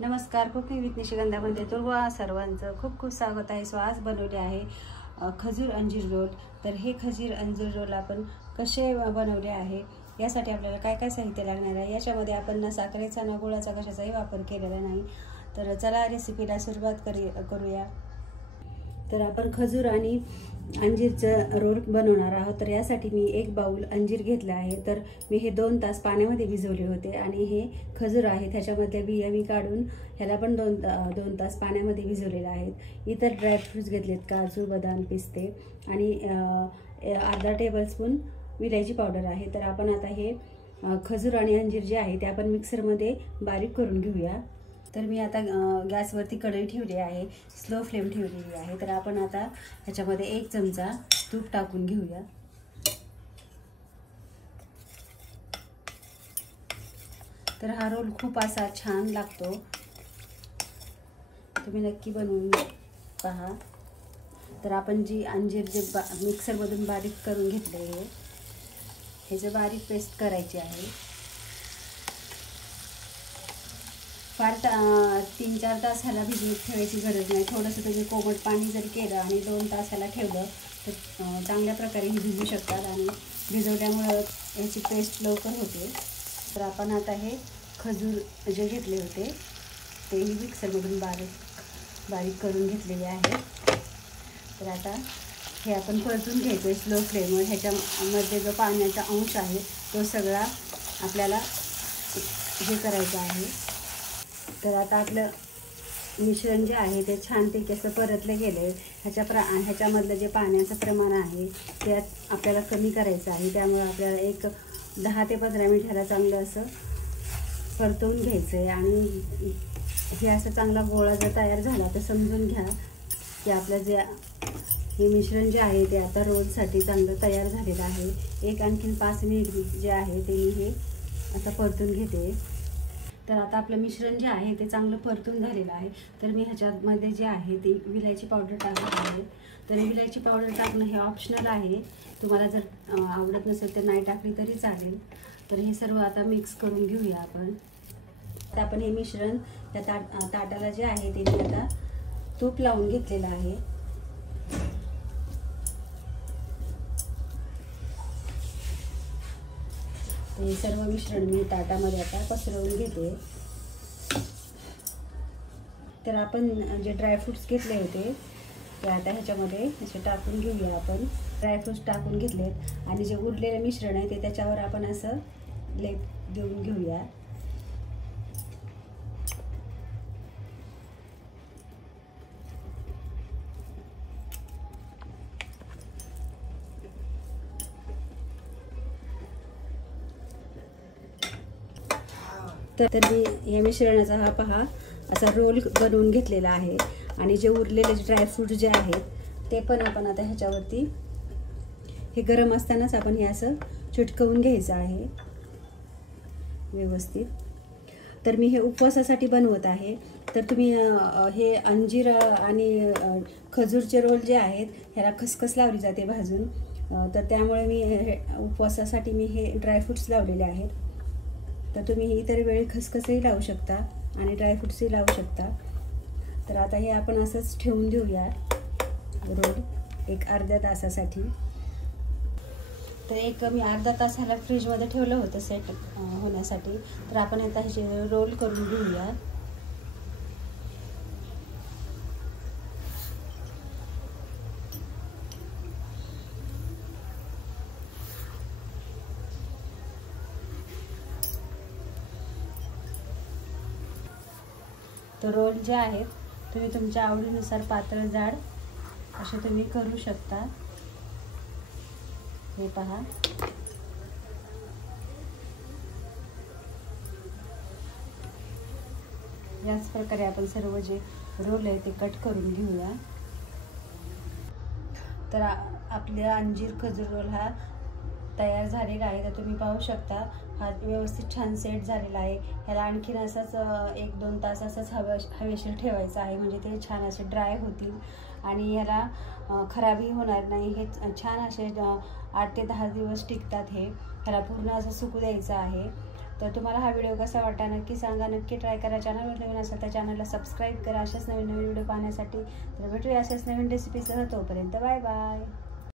नमस्कार, cooking with निशिगंधामध्ये तुम्हा सर्वांचं खूप खूप स्वागत आहे। सो आज बनवले आहे खजूर अंजीर रोल। तर हे खजूर अंजीर रोल आपण कसे बनवले आहे यासाठी आपल्याला काय काय साहित्य लागणार आहे। याच्यामध्ये आपण ना साखरेचा ना गुळाचा कशाचाही वापर केलेला नाही। तर चला रेसिपीला सुरुवात करूया। तर आपण खजूर आणि अंजीरचा रोल बनवणार आहोत। तर यासाठी मी एक बाउल अंजीर घेतला आहे। तर मी हे 2 तास पाण्यामध्ये भिजवले होते आणि हे खजूर आहे त्याच्यामधल्या बिया मी काढून ह्याला पण 2 तास पाण्यामध्ये भिजवलेले आहेत। इतर ड्रायफ्रुट्स घेतलेत, काजू, बदाम, पिस्ते आणि अर्धा टेबलस्पून विलायची पावडर आहे। तर आपण आता हे खजूर आणि अंजीर जे आहे ते आपण मिक्सरमध्ये बारीक करून घेऊया। तर मी आता गॅसवरती कढई ठेवली आहे, स्लो फ्लेम ठेवलेली आहे। तर आपण आता ह्याच्यामध्ये 1 चमचा तूप टाकून घेऊया। तर हा रोल खूप असा छान लागतो, तुम्ही नक्की बनवून पहा। तर आपण जी अंजीर जे मिक्सरमधून बारीक करून घेतले आहे ह्याची बारीक पेस्ट करायची आहे। फार 3-4 तास ह्याला भिजवत ठेवायची गरज नाही। थोडंसं तुम्ही कोमट पाणी जर केलं आणि 2 तास ह्याला ठेवलं तर चांगल्या प्रकारे ही भिजू शकतात आणि भिजवल्यामुळं याची पेस्ट लवकर होते। तर आपण आता हे खजूर जे घेतले होते तेही मिक्सरमधून बारीक करून घेतलेले आहे। तर आता हे आपण परतून घ्यायचं स्लो फ्लेमवर। ह्याच्यामध्ये जो पाण्याचा अंश आहे तो सगळा आपल्याला हे करायचं आहे। तर आता आपलं मिश्रण जे आहे ते छानपैकी असं परतलं गेलं आहे। ह्याच्यामधलं जे पाण्याचं प्रमाण आहे ते आपल्याला कमी करायचं आहे। त्यामुळे आपल्याला एक 10 ते 15 मिनिट ह्याला चांगलं असं परतवून घ्यायचं आहे। आणि हे असं चांगला गोळा जर तयार झाला तर समजून घ्या की आपलं जे हे मिश्रण जे आहे ते आता रोलसाठी चांगलं तयार झालेलं आहे। आणखीन 5 मिनिट जे आहे ते मी हे आता परतून घेते। तर आता आपलं मिश्रण जे आहे ते चांगलं परतून झालेलं आहे। तर मी ह्याच्यामध्ये जे आहे ते विलायची पावडर टाकत आहे। तर विलायची पावडर टाकणं हे ऑप्शनल आहे, तुम्हाला जर आवडत नसेल तर नाही टाकली तरी चालेल। तर हे सर्व आता मिक्स करून घेऊया आपण। तर आपण हे मिश्रण त्या ताटाला जे आहे ते मी आता तूप लावून घेतलेलं आहे। हे सर्व मिश्रण मी ताटामध्ये आता पसरवून घेते। तर आपण जे ड्रायफ्रुट्स घेतले होते ते आता ह्याच्यामध्ये असे टाकून घेऊया। आपण ड्रायफ्रुट्स टाकून घेतलेत आणि जे उरलेलं मिश्रण आहे ते त्याच्यावर आपण असं लेप देऊन घेऊया। तर मी या मिश्रणाचा हा पहा असा रोल बनवून घेतलेला आहे। आणि जे उरलेले ड्रायफ्रूट जे आहेत ते पण आपण आता ह्याच्यावरती हे गरम असतानाच आपण हे असं चिटकवून घ्यायचं आहे व्यवस्थित। तर मी हे उपवासासाठी बनवत आहे। तर तुम्ही हे अंजीर आणि खजूरचे रोल जे आहेत ह्याला खसखस लावली जाते भाजून। तर त्यामुळे मी उपवासासाठी मी हे ड्रायफ्रूट्स लावलेले आहेत। तर तुम्ही इतर वेळी खसखसही लावू शकता आणि ड्रायफ्रुट्सही लावू शकता। तर आता हे आपण असंच ठेवून देऊया रोल एक अर्ध्या तासासाठी। तर मी अर्धा तास ह्याला फ्रीजमध्ये ठेवलं होतं सेट होण्यासाठी। तर आपण आता ह्याचे रोल करून घेऊया। तर रोल जे आहेत तुम्ही तुमच्या आवडीनुसार पातळ जाड असे तुम्ही करू शकता। हे पहा याच प्रकारे आपण सर्व जे रोल आहे ते कट करून घेऊया। तर आपल्या अंजीर खजूर रोल हा तयार झालेला आहे। तर तुम्ही पाहू शकता हा व्यवस्थित छान सेट झालेला आहे। ह्याला आणखीन असंच 1-2 तास असंच हवेशीर ठेवायचं आहे, म्हणजे ते छान असे ड्राय होतील आणि ह्याला खराबही होणार नाही। हे छान असे 8 ते 10 दिवस टिकतात। ह्याला पूर्ण असं सुकू द्यायचं आहे तर तुम्हाला हा व्हिडिओ कसा वाटला नक्की सांगा, नक्की ट्राय करा. चॅनलवर नवीन असेल तर चॅनलला सबस्क्राईब करा अशाच नवीन नवीन व्हिडिओ पाहण्यासाठी. तर भेटूया अशाच नवीन रेसिपीसह. तोपर्यंत बाय बाय.